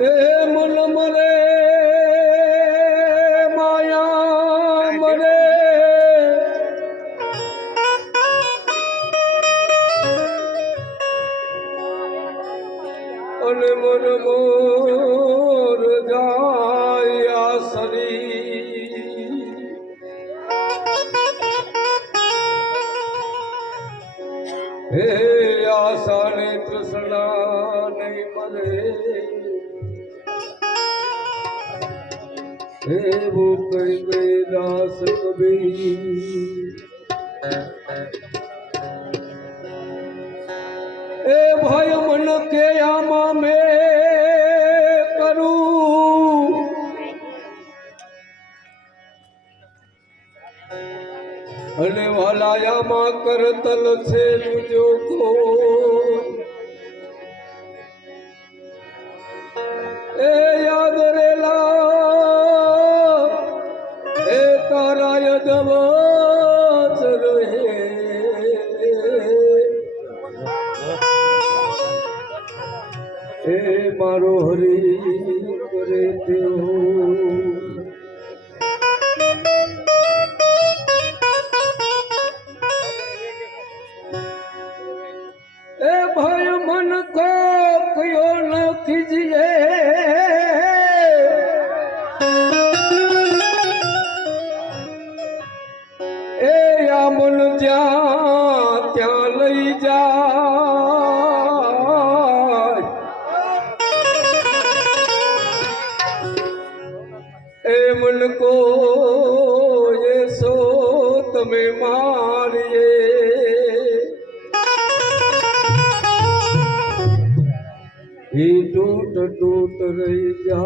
એ મન મરે માયા મરે અને મન મોર જાય સરી હે આસાની તૃષ્ણા નહીં મરે वो कई दास कबीर ए भाई मन के आमा में करूं अने वालायामा करतल से मुझो को ए याद रेला तारा दवाच रहे ए मारो हरी करे ए भाई मन को क्यों न कीजिए मन जा त्या लई जा ए मन को ये सो तमें मारिए ही टूट टूट रही जा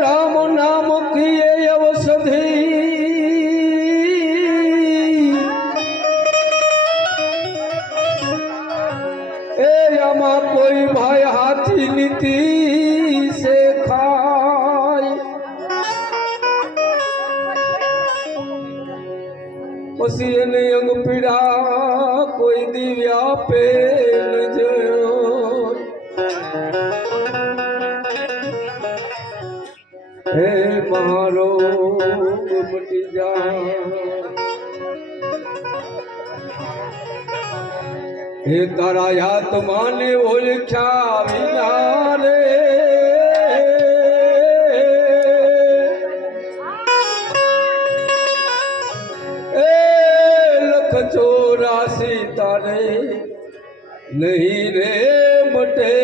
राम नाम किए अवसधि ए यमा कोई भाई हाथी नीति से खाए पसी ने अंग पीड़ा कोई दिव्या पे न जयो हे मारो मटी जा हे तारा आत्मा ने ओळख्या विना रे ए लख 84 तारे नहीं रे मटे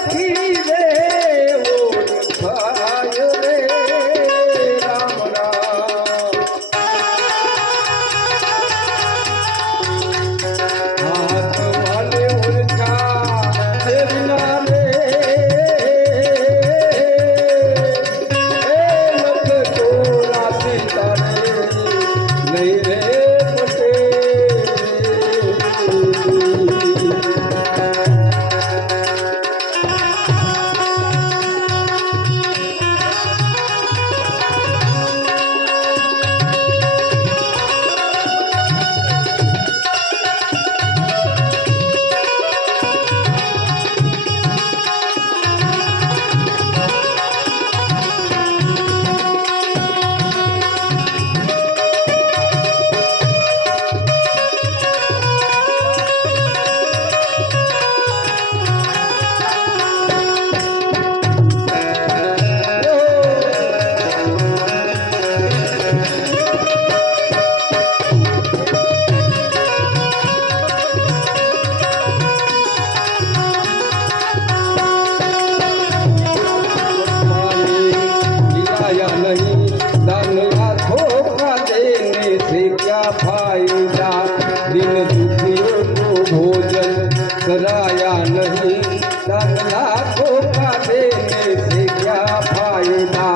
सखी रे ओळखाय रे राम राम हात वाले ओळखा देविना रे लख तोरा सीतारे नहीं रे फायदा दिन दुखियों को भोजन कराया नहीं दान लाखों का देने से क्या फायदा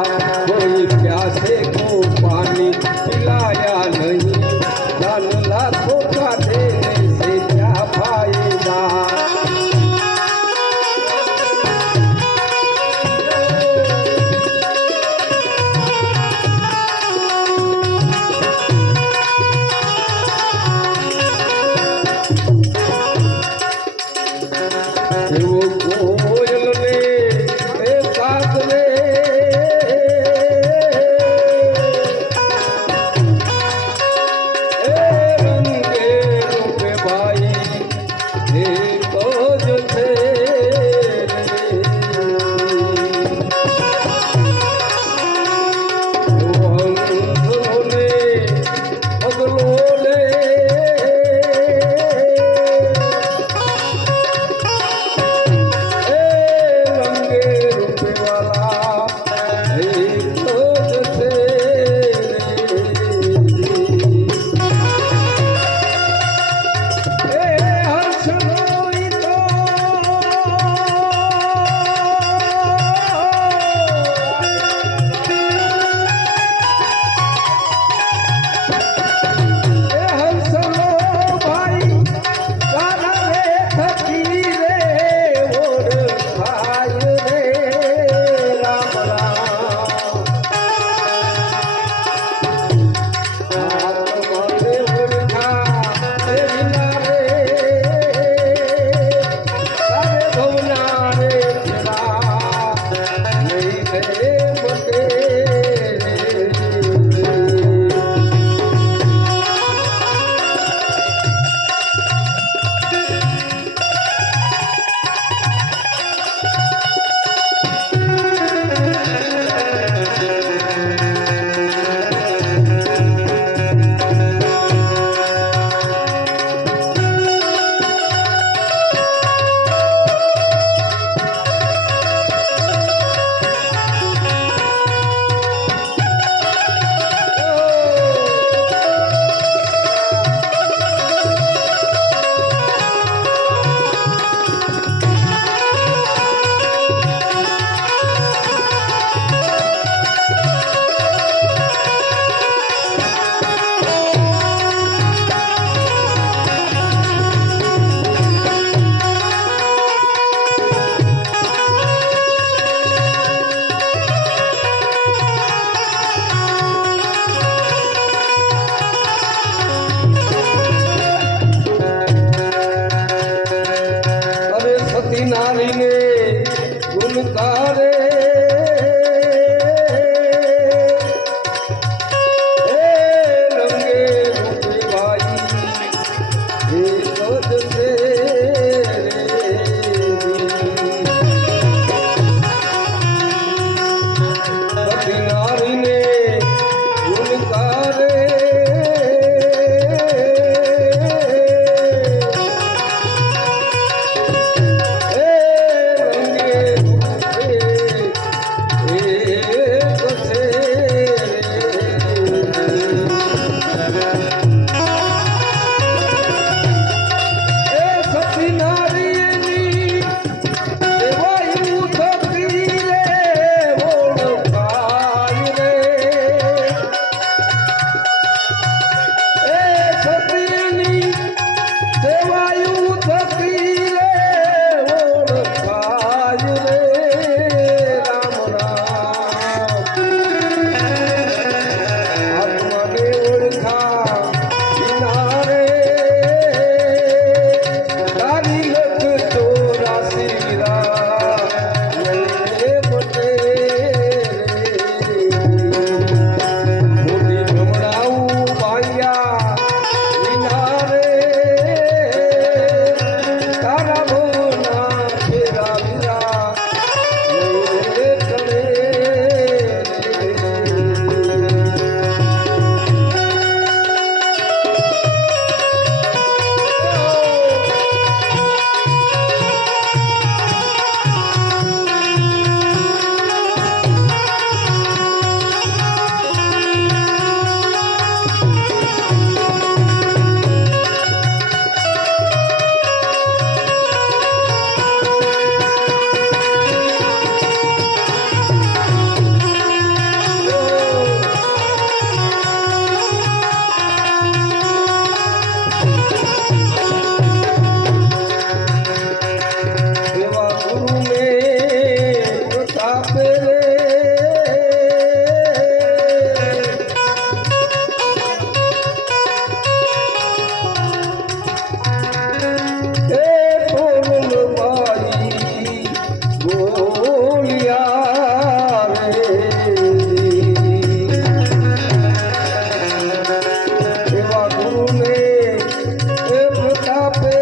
कोई प्यासे को पानी पिलाया नहीं दान लाखों का देने से क्या फायदा कोयल ने काक ने रंगे रूप भाई तो जो थे बदलोले नारीने गुणकारे रंगे रूपी भाई सोच से सती नारीने गुणकारे रंगे બોલિયા રે એવા ગુરુને એ પ્રતાપે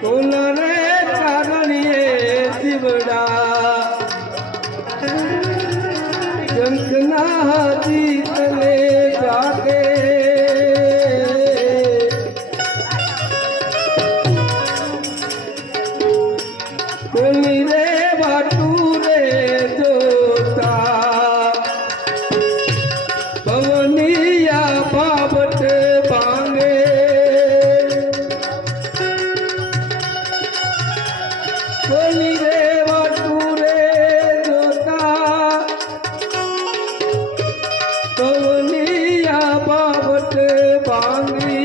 કોલરે ચારણીએ જીવડા જંખના જીતને જાગે કોલી રે વાટું રે જોતા પવનિયા બાબત ભાંગે કોલી રે વાટું રે જોતા પવનિયા બાબત ભાંગી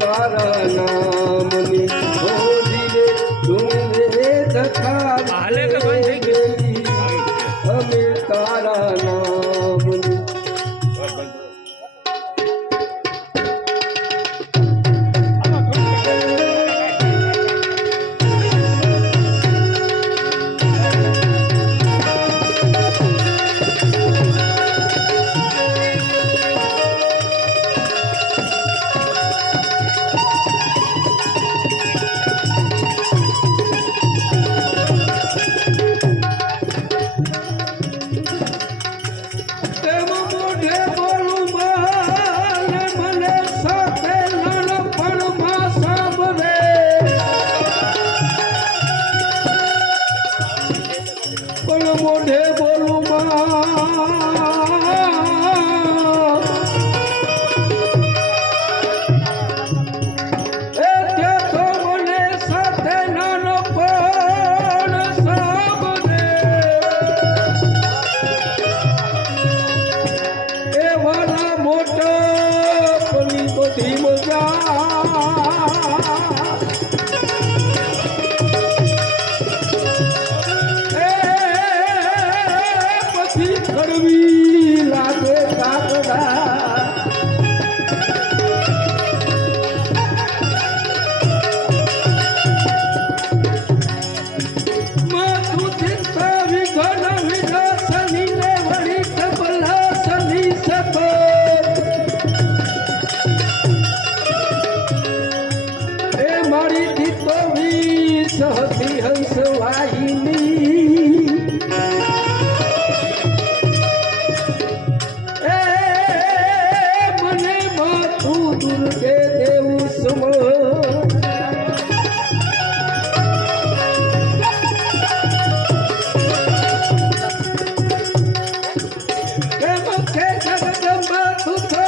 તારા નામની હોલી રે ડુંગરે ધખા ગેલી અમે તારા નામની મોઢે બોલું એ તો મને સાથે નાનો પણ સાંભળે એ વાલા મોટો પની બધી મજા કડવી લાગે કાકડા માથું ચિંતા વિઘન વિઘસની ને વળી કબલા સની સકો એ મારી દીતો વી સહતી હંસ વાહિની દુર્ગે દેવું સમ મુખે જગદંબા તું તો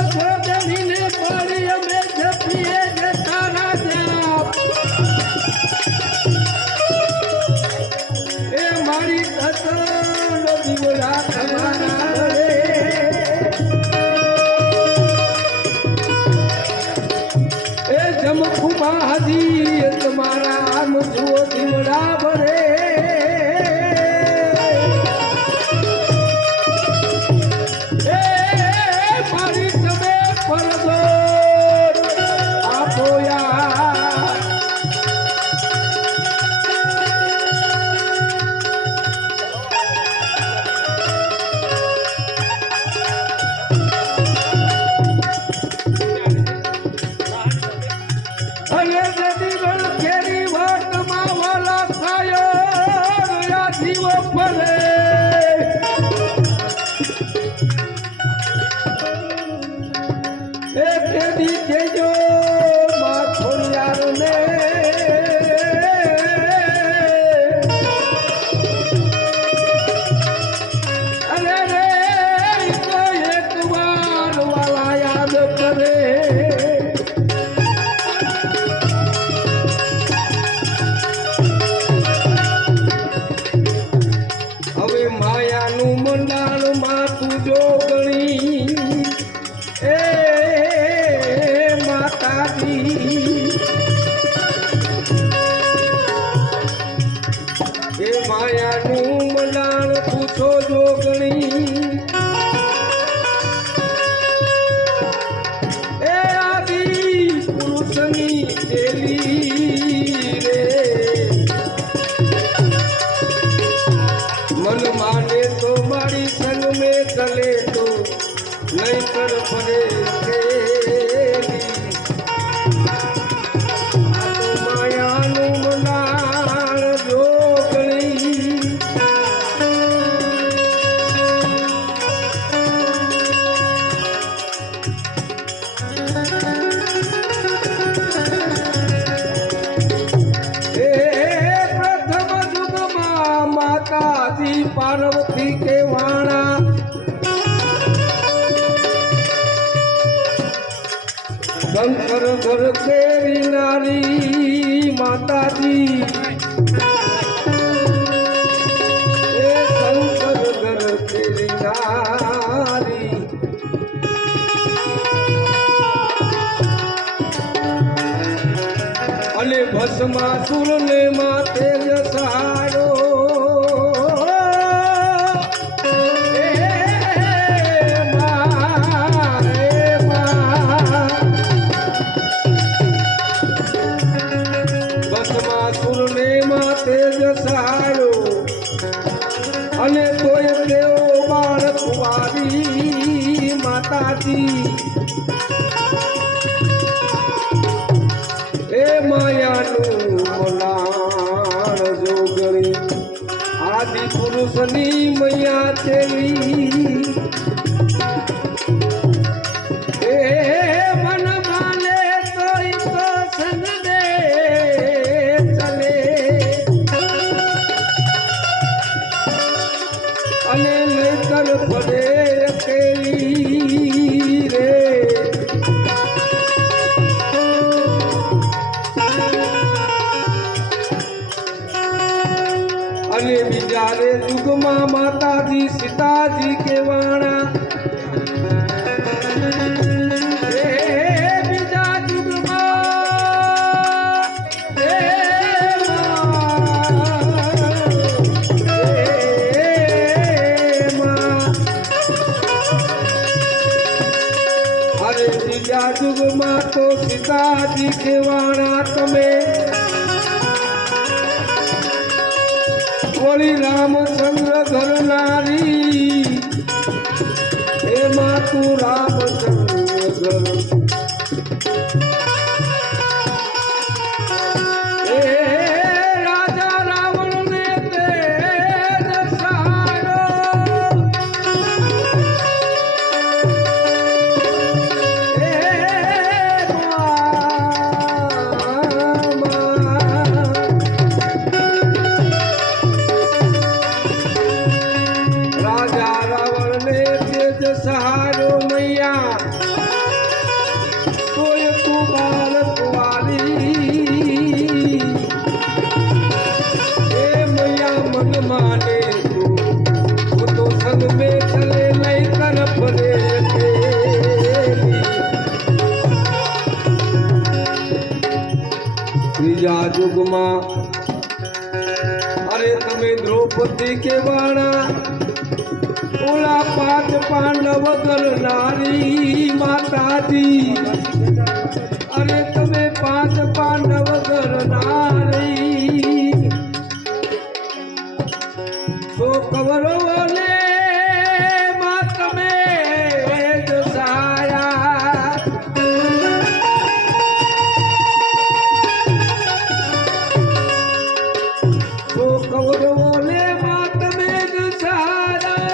જમીને પડી અમે જપીએ જે તારા જાપ એ મારી તત્વ દીવડા તમારા જમખુમા હાજી તમારા આમ જુઓ દીવડા ભરે એ મારી તમે પરદો આપો યાર એ માયાનું મલાણ પૂછો જોગણી એ આદિ પુરુષની ચેલી રે મન માને તો મારી સંગ મેં ચલે તો નહીં કર પડે માયાનું મલાણ જોગણી એ પ્રથમ યુગમાં માતાજી પાર્વતી કે વાણા શંકર ઘર કેરી નારી માતાજી એ શંકર ઘર કેરી નારી અને ભસ્માસુર ને માથે જસાડો અને તોય તેઓ બાળક વારી માતાજી એ માયાનું મલાણ જોગણી આદિ પુરુષની મૈયા ચેલી એ મન માને તોય તો સંગ દે ચલે અને નહીતર પડે અકેલી રે અને બીજા રે યુગમાં માતાજી સીતાજી કેવાણા બીજા યુગમાં તો સીતાજી કેવાણા તમે વળી રામચંદ્ર ધરનારી એમાં તું રામચંદ્ર ધર એ રાજા રાવણ ને તેજ સારો સહારો મૈયા તોય તું બાળક વાલી એ મૈયા મન માને તું તો સંગ મેં ચલે નહીં કર પડે ત્રીજા યુગમાં અરે તમે દ્રૌપદી કેવાણા ઓલા પાંચ પાંડવ કરનારી માતાજી અરે તમે પાંચ પાંડવ કરનારી તો કૌરવોને માં તમે જસાયા તો કૌરવોને માં તમે જસાયા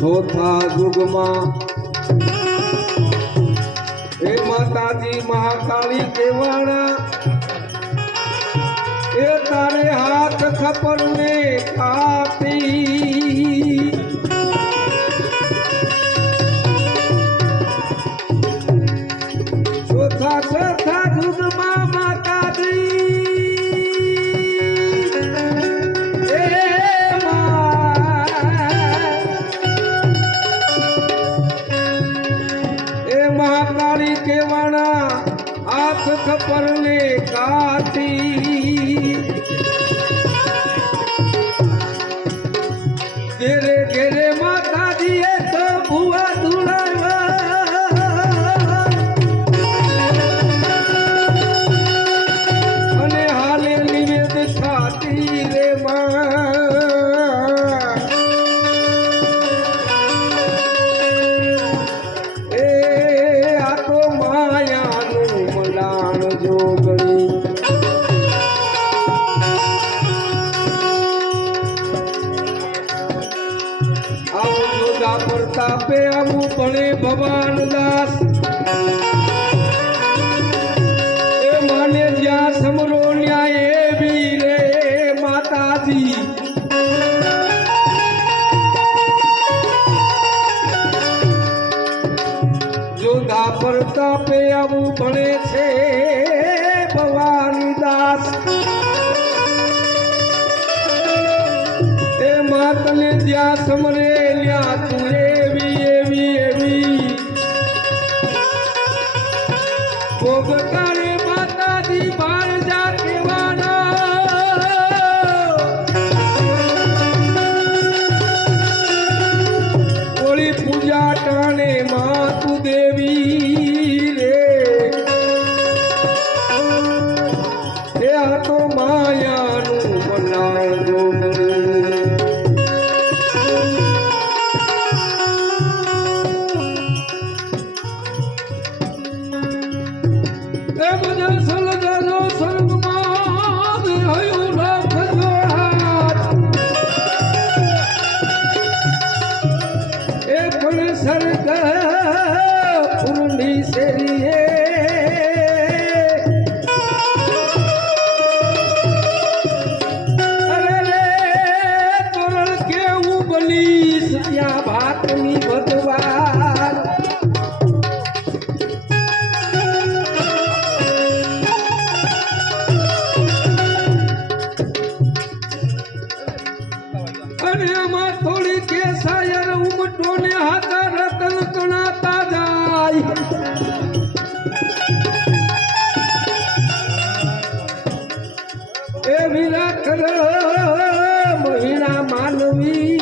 ચોથા યુગમાં એ માતાજી મહાકાળી કેવાણા એ તારે હાથ ખપર ને કાપી ચોથા ચોથા યુગમાં માતાજી મહાકાળી કેવાના હાથ ખપર ને કાઠી ઘેરે ઘેરે માતાજી એ તો ભુવા ધુલાવા અને હાલે નિવેદ થાતી રે પ્રતાપે આવું ભણે ભગવાન દાસ એ માને જ્યાં સમરો ન્યાય એવી રે માતાજી જોધા પ્રતાપે આવું ભણે છે ભગવાન દાસ એ માતને જ્યાં સમરે લ્યા તું ભોગતારે માતાજી બાર જા કેવાના ઓળી પૂજા ટાણે માતુ દેવી રે એ આ તો માયાનું બનાવજો પૂર્ણી શેરીએ અરે રે તોરણ કેવું બનીશ ત્યાં ભાતની ભગવાન અને આમાં થોડી કેસાયર ઉમટો ને હાથા રતન કણાતા જાય એ વિરાખર મહિના માનવી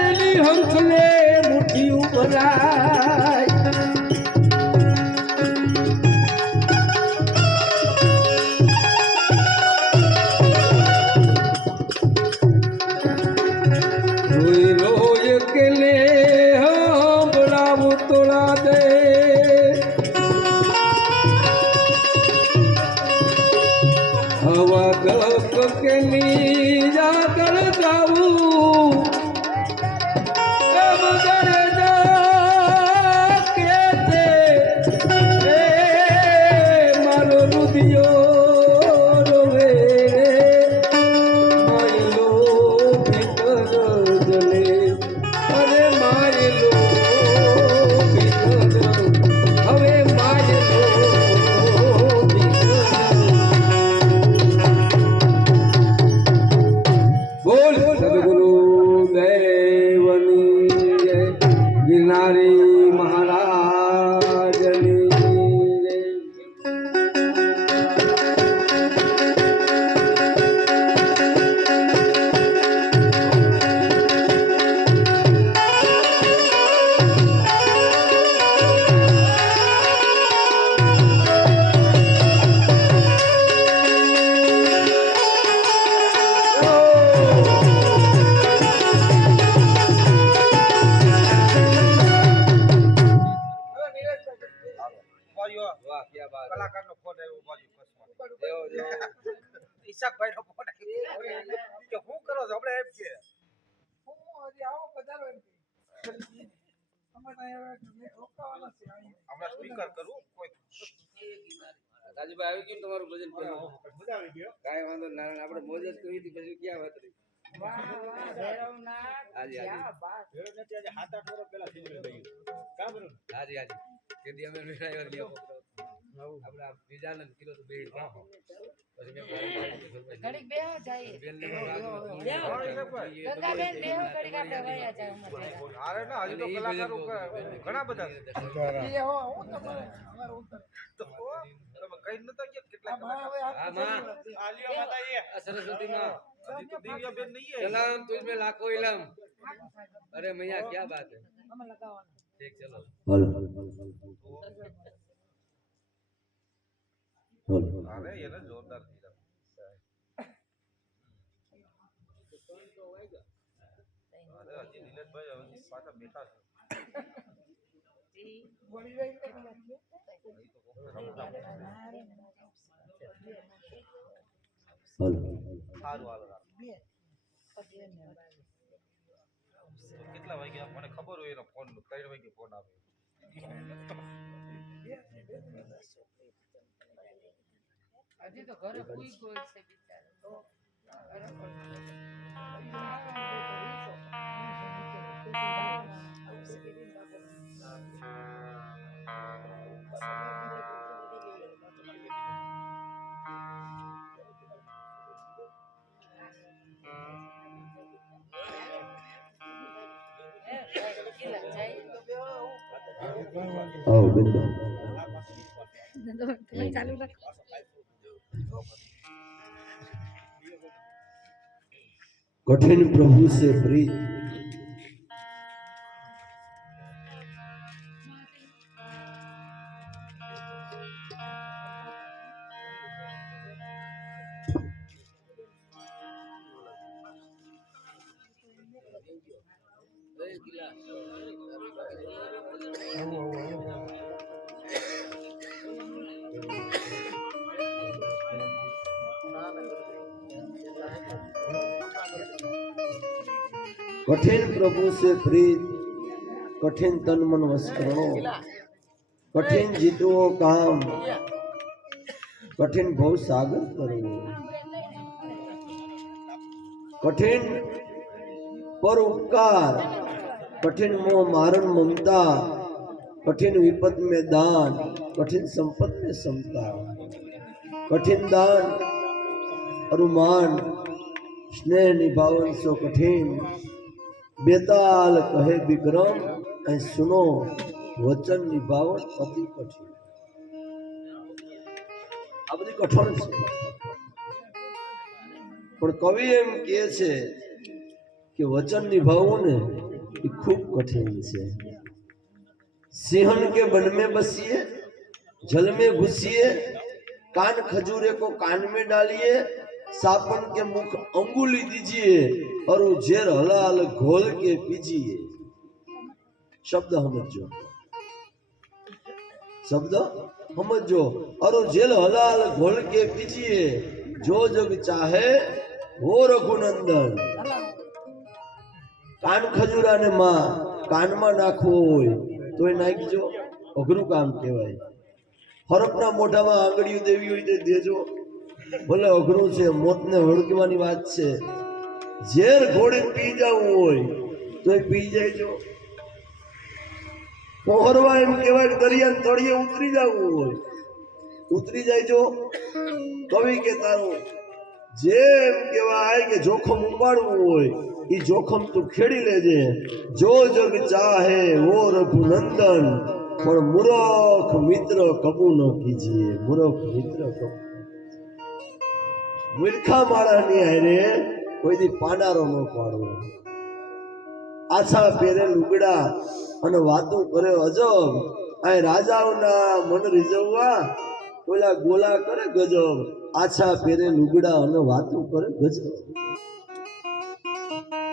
એની હંસલે મુઠ્ઠી ઉભરાય હવા ગપ કે નીજા કર જાવું એમ કરે જા કે તે મારો રુધિયો રોવે માયલો ભીતર જલે અરે માયલો ભીતર હવે માયલો બોલ સદગુરુ દેવની જય ગિરનારી મહારાજની જય કલાકારનો ફોન આવ્યો બાજુ ઈશાકભાઈ નો ફોન આવ્યો કે હું કરો છો આપણે એમ કે હું હજી આવો પધારો એમ કે અમે ત્યાં રોકાવાના છે હમણાં સ્પીકર કરું કોઈ રાજુભાઈ આવી ગયું તમારું ભજન મજા આવી ગયો કાંઈ વાંધો ના આપણે મોજ જ કરી હતી પછી ક્યાં વાત રહી હાજી હાજી તેથી અમે મેળાવ્યો લ્યો આપણે બીજાને કિલો તો બે પછી ઘડીક બેહો જાય ગંગાબેન બેહો ઘડીક આપણે વયા જાય અરે ના હજી તો કલાકારો ઘણા બધા છે. તમે કઈ નતા ગયા કેટલા કલાકાર હા માં આ સરસ્વતી માં હજી તો દિવ્યાબેન નહીં है सलाम तुझ में लाखों इलम अरे मैया क्या बात है ठीक चलो हेलो अरे ये ना जोरदार थी अरे हજી નીલેશભાઈ હવે પાછા બેઠા છે हेलो સારું હાલો કેટલા વાગ્યા મને ખબર હોય એનો ફોન 3 વાગે ફોન આવે હજી તો ઘરે કોઈ કોઈ છે બિચારો आओ बिंदु ચાલુ રાખ कठिन प्रभु से प्रीत कठिन प्रभु से प्रीत कठिन तन मन वस्त्रणो कठिन जीतो काम कठिन भव सागर करो कठिन पर उपकार कठिन मोह मारण ममता कठिन विपद में दान कठिन संपत में समता कठिन दान अनुमान स्नेह निभावन सो कठिन बेताल कहे विक्रम ऐ सुनो वचन निभावन अति कठिन आ बधी कठोर छे पण कवि एम कहे छे कि वचन निभावવું ने એ खूब कठिन छे सिंहन के वन में बसिए जल में घुसिए कान खजूरे को कान में डालिए सापन के मुख अंगुली दीजिए और वो जेर हलाल घोल के पीजिए शब्द समझो शब्द समझो और वो जेल हलाल घोल के पीजिए जो जग चाहे वो रघुनंदन कान खजूरा ने मां कान में नाखो तो नाखजो अघरू काम कहेवाय हरपना मोढा में आंगळीओ देवी होय तो देजो भले अघरू छे मोत ने हड़कवानी बात छे झेर घोड़े पी जावुं होय तो पी जायजो पोहरवा एम कहेवाय दरिया तळिये उतरी जावुं होय उतरी जायजो कवि के तारो जेम कहेवाय के जोखम उपाड़वुं होय ई जोखम तू खेड़ी लेजे जो जग चाहे वो रघुनंदन पर मूर्ख मित्र कबू न कीजिए मूर्ख मित्र कबू मूर्खा माळानी हारे कोई दी पानारो न पाड़ो आछा पेरे लुगड़ा अने वातो करे अजब आ राजाओना मन रिजववा ओला गोला करे गजब आछा पेरे लुगड़ा अने वातो करे गजब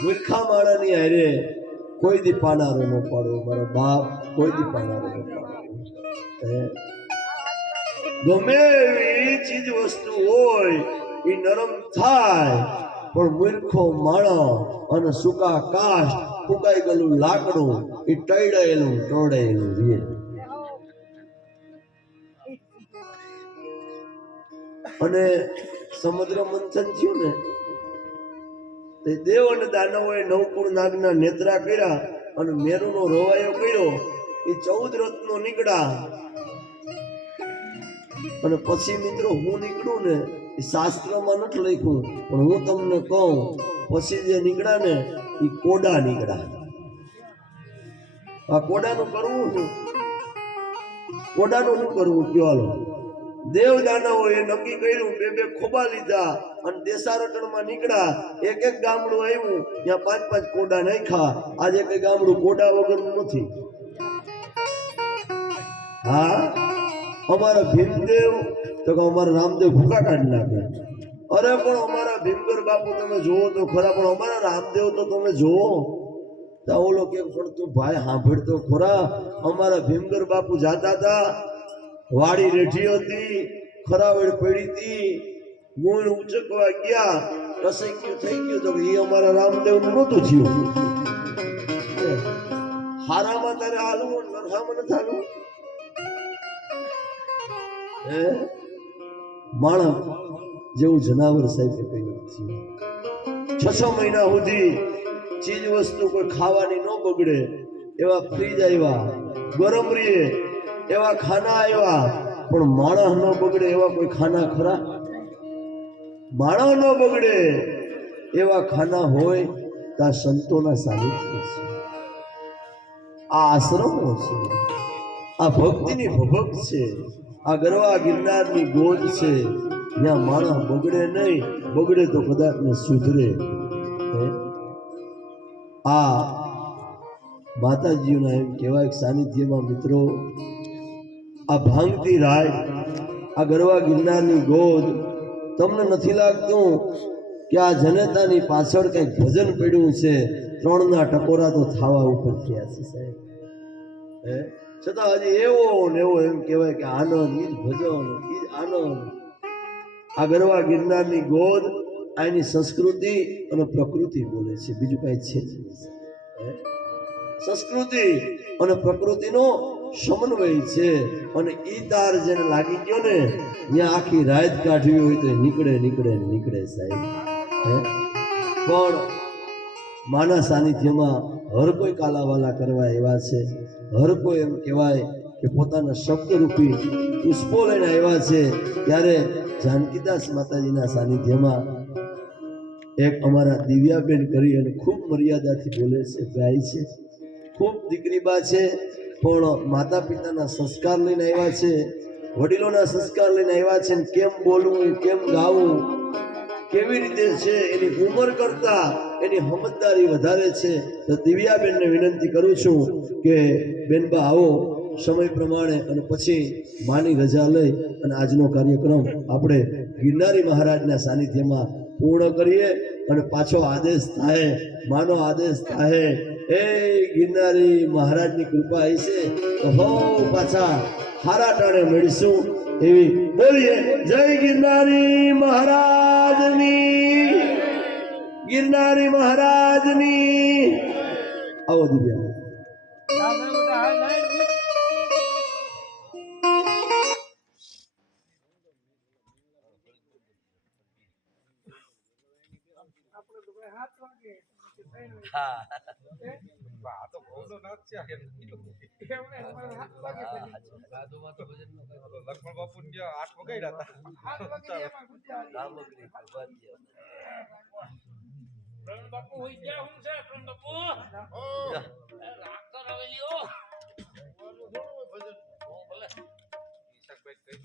मूर्खा माळानी हारे कोई दी पानारो न पाड़ो मारो बाप कोई दी पानारो न पाड़ो गमे एवी चीज वस्तु होय ई नरम थाय पण मूर्खो माळो अने सूका काष्ट फूकाई गलुं लाकड़ुं ई टळायेलुं टोळायेलुं रे अने समुद्र मंथन थयुं ने તે દેવ અને દાનવોએ નવકુળ નાગના નેત્રા કર્યા અને મેરુનો રોવાયો કર્યો. એ 14 રત્નો નીકળ્યા. અને પછી મિત્રો હું નીકળું ને એ શાસ્ત્રમાં નથી લખ્યું, પણ હું તમને કહું પછી જે નીકળ્યા ને એ કોડા નીકળ્યા. આ કોડાનું કરવું શું? કોડાનું શું કરવું કયો? હાલો, દેવ દાનવોએ નક્કી કર્યું, બે ખોબા લીધા અને દેસારટણમાં નીકળ્યા. એક ગામડું આવ્યું, ત્યાં 5 કોડા નાખ્યા. આજે કઈ ગામડું કોડા વગરનું નથી. હા, અમારા ભીમદેવ તો કે અમારા રામદેવ ભૂકા કાઢી નાખે. અરે પણ અમારા ભીમગર બાપુ તમે જોવો તો ખરા, પણ અમારા રામદેવ તો તમે જોવો. તો ઓલો કે પણ તું ભાઈ સાંભળ તો ખરા, અમારા ભીમગર બાપુ જાતા હતા, વાડી રેઠી હતી, ખરાવડ પડી હતી, ગુણ ઉચકવા ગયા, રસૈક્યું થઈ ગયું. તો એ અમારા રામદેવ નું નહોતું થયું. હારામાં તારે હાલવું, નરહામાં નથી હાલવું. માણસ જેવું જનાવર સાહેબ કઈ નથી. 6 મહિના સુધી ચીજ વસ્તુ કોઈ ખાવાની ન બગડે એવા ફ્રીજ આવ્યા, ગરમ રહે એવા ખાના આવ્યા, પણ માણસ ન બગડે એવા કોઈ ખાના ખરા? માણસ ન બગડે એવા ખાના હોય તો આ સંતોના સાનિધ્ય છે, આ આશ્રમો છે, આ ભક્તિની ભભક છે, આ ગરવા ગિરનારની ગોદ છે. જ્યાં માણસ બગડે નહીં, બગડે તો કદાચ ને સુધરે. આ માતાજીઓના એમ કહેવાય સાનિધ્યમાં મિત્રો આ ભાંગતી રાય, આ ગરવા ગિરનારની ગોદ, તમને નથી લાગતું કે આ જનતાની પાછળ કંઈક ભજન પડ્યું છે? 3ના ટકોરા તો થાવા ઉપર થયા છે સાહેબ. છતાં હજી એવો ને એવો એમ કહેવાય કે આનંદ, ઈ જ ભજન, ઈ જ આનંદ. આ ગરવા ગિરનારની ગોદ આની સંસ્કૃતિ અને પ્રકૃતિ બોલે છે, બીજું કઈ છે જ નહીં. સંસ્કૃતિ અને પ્રકૃતિનો સમન્વય છે. અને ઈ તાર જેને લાગી ગયો ને, ત્યાં આખી રાત કાઢવી હોય તો નીકળે સાહેબ. પણ માના સાનિધ્યમાં હર કોઈ કાલાવાલા કરવા એવા છે, હર કોઈ એમ કહેવાય કે પોતાના શબ્દરૂપી પુષ્પો લઈને આવ્યા છે. ત્યારે જાનકીદાસ માતાજીના સાનિધ્યમાં એક અમારા દિવ્યાબેન કરી અને ખૂબ મર્યાદાથી બોલે છે, ગાય છે, ખૂબ દીકરીબા છે, પણ માતા પિતાના સંસ્કાર લઈને આવ્યા છે, વડીલોના સંસ્કાર લઈને આવ્યા છે. કેમ બોલવું, કેમ ગાવું, કેવી રીતે છે, એની ઉંમર કરતા એની સમજદારી વધારે છે. તો દિવ્યાબેનને વિનંતી કરું છું કે બેનબા આવો સમય પ્રમાણે, અને પછી માની રજા લઈ અને આજનો કાર્યક્રમ આપણે ગિરનારી મહારાજના સાનિધ્યમાં પૂર્ણ કરીએ. અને પાછો આદેશ થાય, માનો આદેશ થાય, એ ગિરનારી મહારાજની કૃપા હશે તો હો પાછા હારા ટાણે મળીશું. એવી બોલીએ જય ગિરનારી મહારાજની, ગિરનારી મહારાજની. આવો દિવ્યા. લક્ષ્મણ બાપુ 8 વગાડ્યા હતા. બાપુ હોઈ ગયા હું છે બાપુ રાખતો રવેલી ઓ ભલે ઈશાકભાઈ કઈ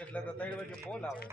એટલે તો 3 વાગે ફોન આવે.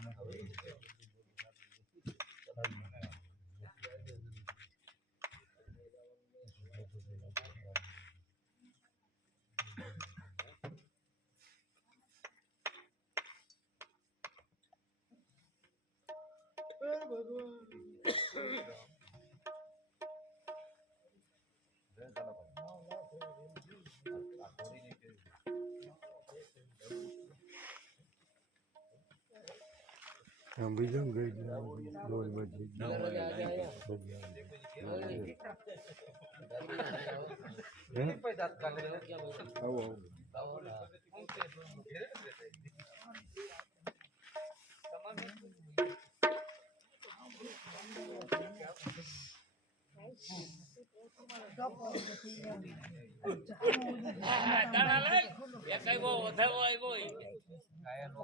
બીજું ગઈ દોર બજી દાણા લઈ એક આવ્યો વધાવો આવ્યો